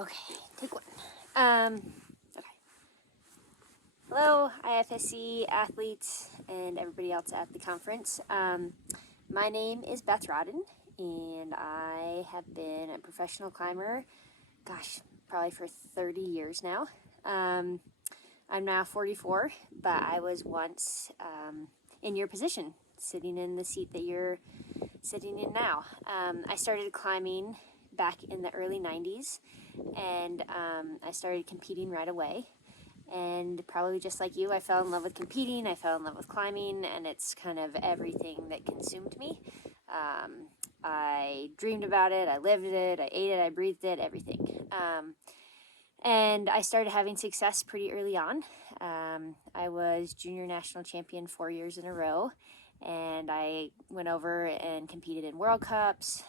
Okay, take one. Okay. Hello, IFSC athletes and everybody else at the conference. My name is Beth Rodden, and I have been a professional climber, probably for 30 years now. I'm now 44, but I was once in your position, sitting in the seat that you're sitting in now. I started climbing back in the early 90s, and I started competing right away. And probably just like you, I fell in love with competing, I fell in love with climbing, and it's kind of everything that consumed me. I dreamed about it, I lived it, I ate it, I breathed it, everything. And I started having success pretty early on. I was junior national champion 4 years in a row, and I went over and competed in World Cups.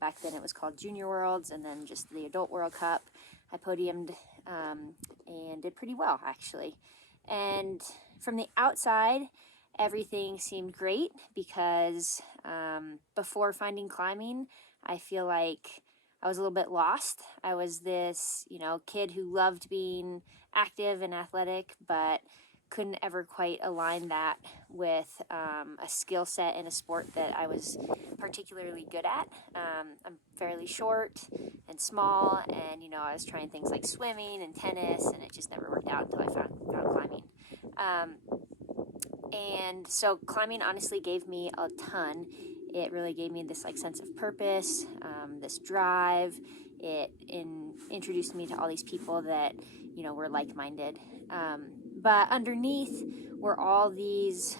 Back then it was called Junior Worlds, and then just the Adult World Cup. I podiumed and did pretty well, actually. And from the outside, everything seemed great because before finding climbing, I feel like I was a little bit lost. I was this, kid who loved being active and athletic, but couldn't ever quite align that with a skill set in a sport that I was particularly good at. I'm fairly short and small, and I was trying things like swimming and tennis, and it just never worked out until I found climbing. And so climbing honestly gave me a ton. It really gave me this sense of purpose, this drive. It introduced me to all these people that were like-minded. But underneath were all these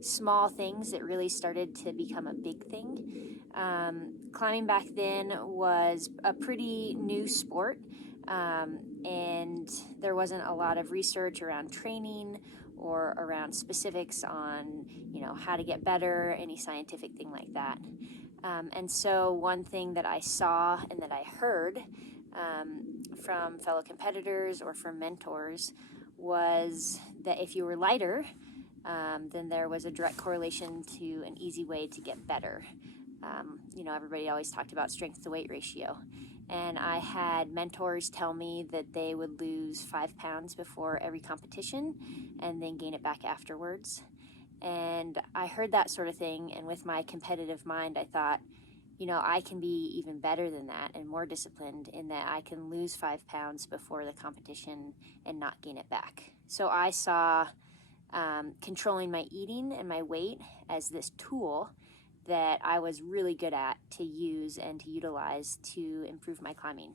small things that really started to become a big thing. Climbing back then was a pretty new sport, and there wasn't a lot of research around training or around specifics on how to get better, any scientific thing like that. And so one thing that I saw and that I heard from fellow competitors or from mentors was that if you were lighter, then there was a direct correlation to an easy way to get better. Everybody always talked about strength to weight ratio. And I had mentors tell me that they would lose 5 pounds before every competition and then gain it back afterwards. And I heard that sort of thing, and with my competitive mind, I thought, I can be even better than that and more disciplined in that I can lose 5 pounds before the competition and not gain it back. So I saw controlling my eating and my weight as this tool that I was really good at to use and to utilize to improve my climbing.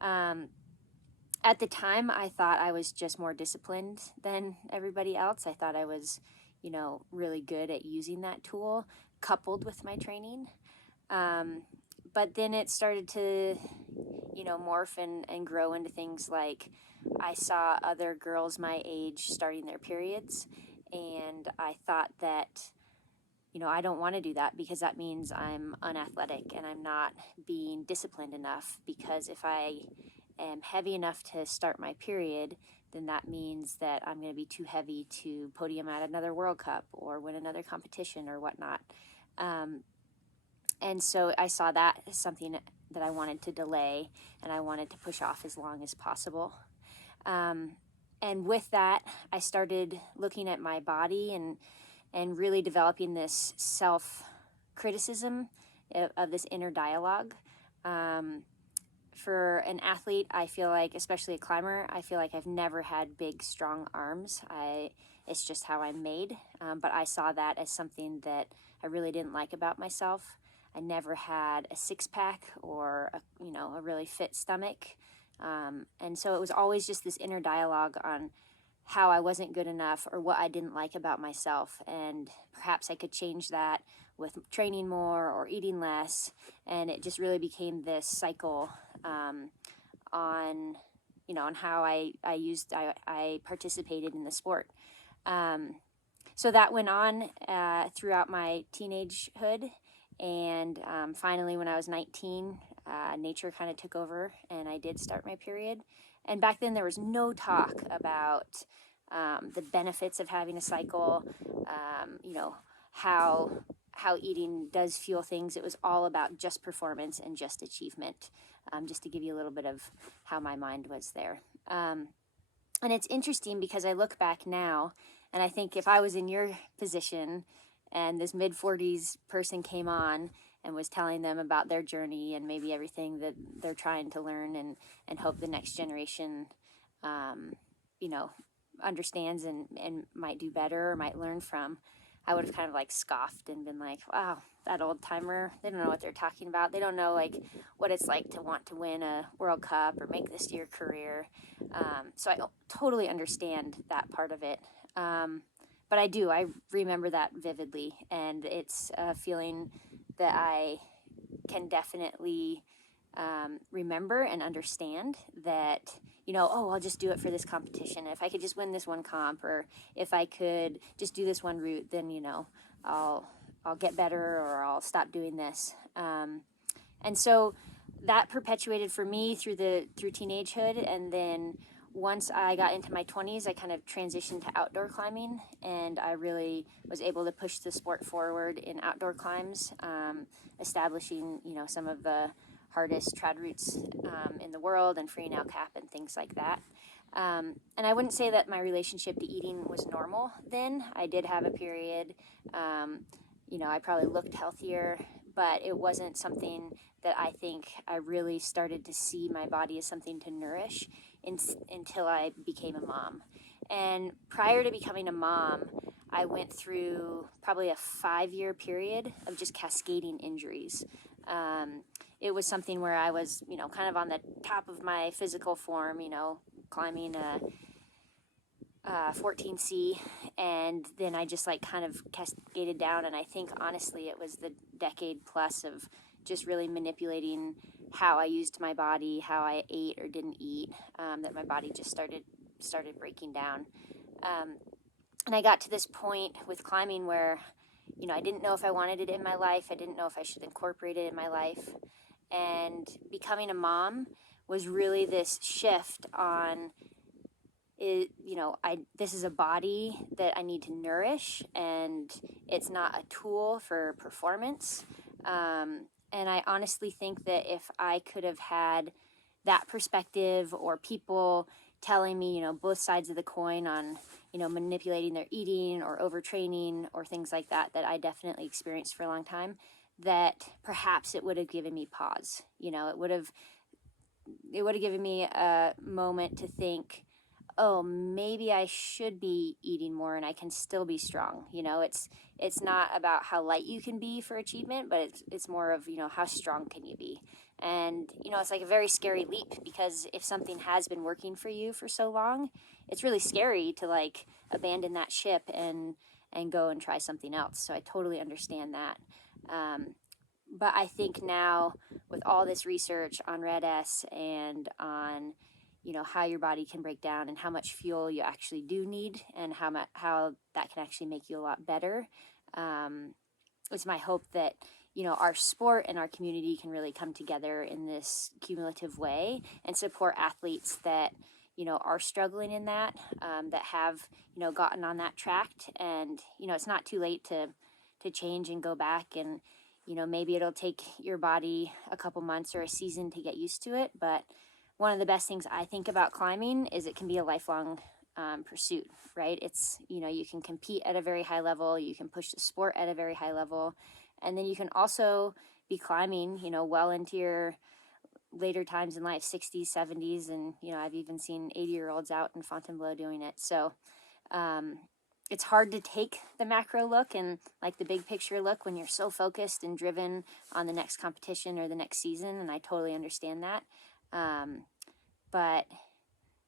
At the time, I thought I was just more disciplined than everybody else. I thought I was, really good at using that tool coupled with my training. But then it started to, morph and grow into things like I saw other girls my age starting their periods, and I thought that, I don't want to do that because that means I'm unathletic and I'm not being disciplined enough, because if I am heavy enough to start my period, then that means that I'm going to be too heavy to podium at another World Cup or win another competition or whatnot. And so I saw that as something that I wanted to delay and I wanted to push off as long as possible. And with that, I started looking at my body and really developing this self-criticism of this inner dialogue. For an athlete, I feel like, especially a climber, I feel like I've never had big, strong arms. It's just how I'm made. But I saw that as something that I really didn't like about myself. I never had a six-pack or a really fit stomach. And so it was always just this inner dialogue on how I wasn't good enough or what I didn't like about myself. And perhaps I could change that with training more or eating less. And it just really became this cycle on how I participated in the sport. So that went on throughout my teenagehood. And finally, when I was 19, nature kind of took over and I did start my period. And back then there was no talk about the benefits of having a cycle, how eating does fuel things. It was all about just performance and just achievement. just to give you a little bit of how my mind was there. And it's interesting because I look back now, and I think if I was in your position and this mid-40s person came on and was telling them about their journey and maybe everything that they're trying to learn, and hope the next generation, you know, understands and might do better or might learn from, I would have kind of like scoffed and been like, wow, that old timer, they don't know what they're talking about. They don't know like what it's like to want to win a World Cup or make this your career. So I totally understand that part of it. But I remember that vividly, and it's a feeling that I can definitely remember and understand that, oh, I'll just do it for this competition. If I could just win this one comp, or if I could just do this one route, then, I'll get better, or I'll stop doing this. And so that perpetuated for me through teenagehood. And then once I got into my 20s, I kind of transitioned to outdoor climbing, and I really was able to push the sport forward in outdoor climbs, establishing, some of the hardest trad routes in the world, and free nail cap and things like that. And I wouldn't say that my relationship to eating was normal then. I did have a period, I probably looked healthier, but it wasn't something that I think I really started to see my body as something to nourish until I became a mom. And prior to becoming a mom, I went through probably a 5-year period of just cascading injuries. It was something where I was, kind of on the top of my physical form, climbing a 14C, and then I just like kind of cascaded down. And I think honestly it was the decade plus of just really manipulating how I used my body, how I ate or didn't eat, that my body just started breaking down. And I got to this point with climbing where, I didn't know if I wanted it in my life. I didn't know if I should incorporate it in my life. And becoming a mom was really this shift on, this is a body that I need to nourish, and it's not a tool for performance. And I honestly think that if I could have had that perspective, or people telling me, both sides of the coin on, manipulating their eating or overtraining or things like that, that I definitely experienced for a long time, that perhaps it would have given me pause. It would have given me a moment to think, oh, maybe I should be eating more and I can still be strong. It's not about how light you can be for achievement, but it's more of, how strong can you be? And, it's like a very scary leap, because if something has been working for you for so long, it's really scary to like abandon that ship and go and try something else. So I totally understand that. But I think now, with all this research on Red S and on, how your body can break down and how much fuel you actually do need, and how that can actually make you a lot better, it's my hope that, our sport and our community can really come together in this cumulative way and support athletes that, are struggling in that, that have, gotten on that track. And, it's not too late to change and go back, and, maybe it'll take your body a couple months or a season to get used to it. But one of the best things I think about climbing is it can be a lifelong pursuit, right? It's, you can compete at a very high level, you can push the sport at a very high level, and then you can also be climbing, well into your later times in life, 60s, 70s, and, I've even seen 80-year-olds out in Fontainebleau doing it. So it's hard to take the macro look and like the big picture look when you're so focused and driven on the next competition or the next season, and I totally understand that. But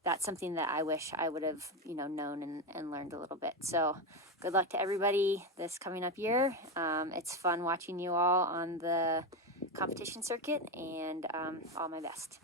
that's something that I wish I would have, known and learned a little bit. So good luck to everybody this coming up year. It's fun watching you all on the competition circuit, and all my best.